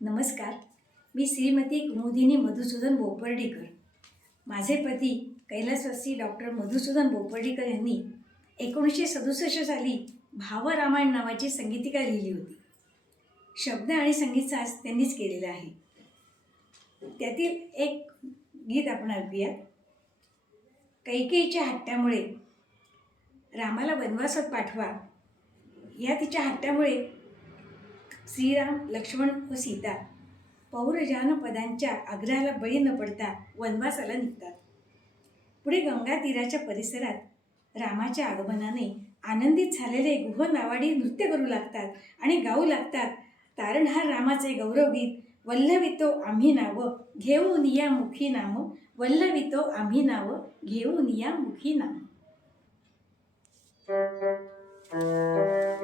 नमस्कार. मी श्रीमती कुमुदिनी मधुसूदन बोपर्डीकर. माझे पती कैलासवासी डॉक्टर मधुसूदन बोपर्डीकर यांनी एकोणीसशे सदुसष्ट साली भावरामायण नावाची संगीतिका लिहिली होती. शब्द आणि संगीत साज त्यांनीच केलेला आहे. त्यातील एक गीत आपण ऐकूया कैकेईच्या हट्ट्यामुळे रामाला वनवासात पाठवा. या तिच्या हट्ट्यामुळे श्रीराम लक्ष्मण व सीता. पौरजानपदांच्या आग्रहाला बळी न पडता वनवासाला निघतात. पुढे गंगा तीराच्या परिसरात रामाच्या आगमनाने आनंदित झालेले गुह नावाडी नृत्य करू लागतात आणि गाऊ लागतात. तारणहार रामाचे गौरवगीत वल्लवितो आम्ही नाव घेऊन या मुखी नाम वल्लवितो आम्ही नाव घेऊन या मुखी नाम. Thank